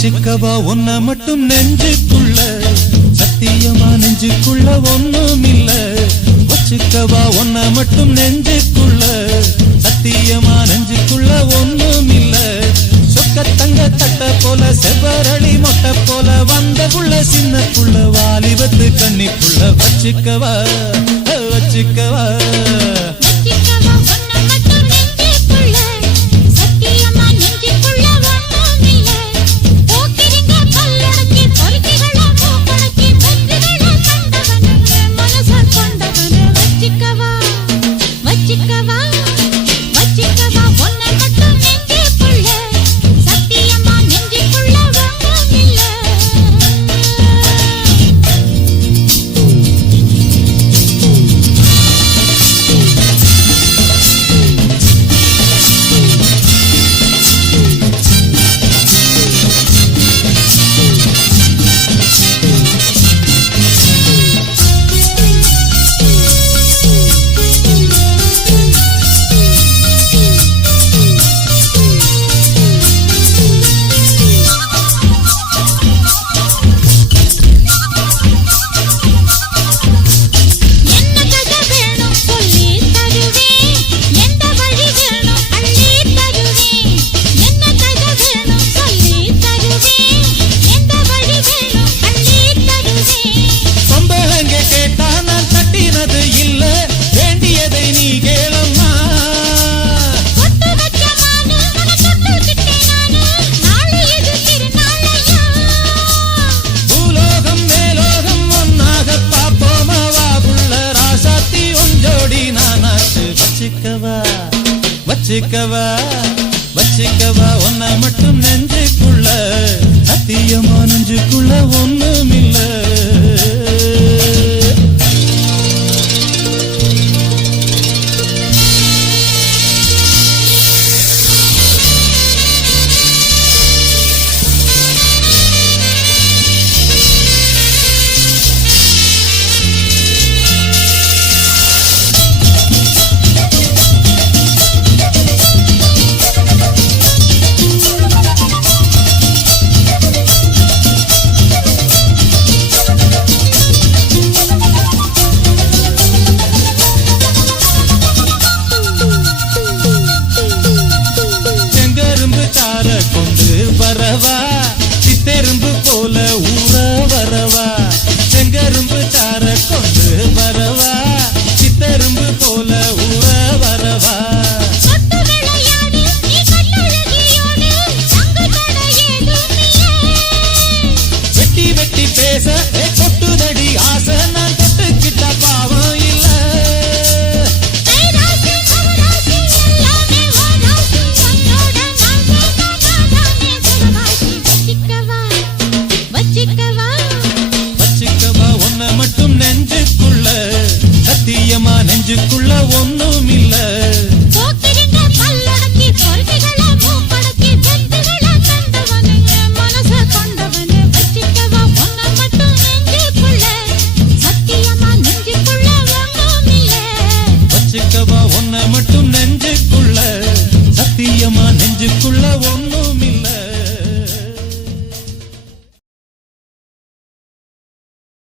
வச்சுக்கவா ஒன்ன மட்டும் நெஞ்சுக்குள்ள சத்தியமா நெஞ்சுக்குள்ள ஒண்ணும் இல்ல வச்சுக்கவா ஒன்ன மட்டும் நெஞ்சுக்குள்ள சத்தியமா நெஞ்சுக்குள்ள ஒண்ணும் இல்ல சொக்க தங்க தட்ட போல செவ்வரளி மொட்டை போல வந்த புள்ள சின்ன புள்ள வாலிபத்து கண்ணிக்குள்ள வச்சுக்கவா வச்சுக்கவா வச்சுக்கவா வச்சுக்கவா ஒன்ன மட்டும் நெஞ்சுக்குள்ள சத்தியமா நெஞ்சுக்குள்ள ஒண்ணும் இல்ல வரவா சித்தெரும்பு போல ஊற வரவா செங்கரும்பு சார கொண்டு வரவா சித்தெரும்பு போல ஊற வரவா வெட்டி வெட்டி பேச கொட்டுதடி ஆசை நான் தொட்டுக்கிட்ட பாவம் இல்ல மட்டும் நெஞ்சுக்குள்ள சத்தியமா நெஞ்சுக்குள்ள ஒண்ணும் இல்ல வச்சுக்கவா ஒன்ன மட்டும் நெஞ்சுக்குள்ள சத்தியமா நெஞ்சுக்குள்ள ஒண்ணும் இல்ல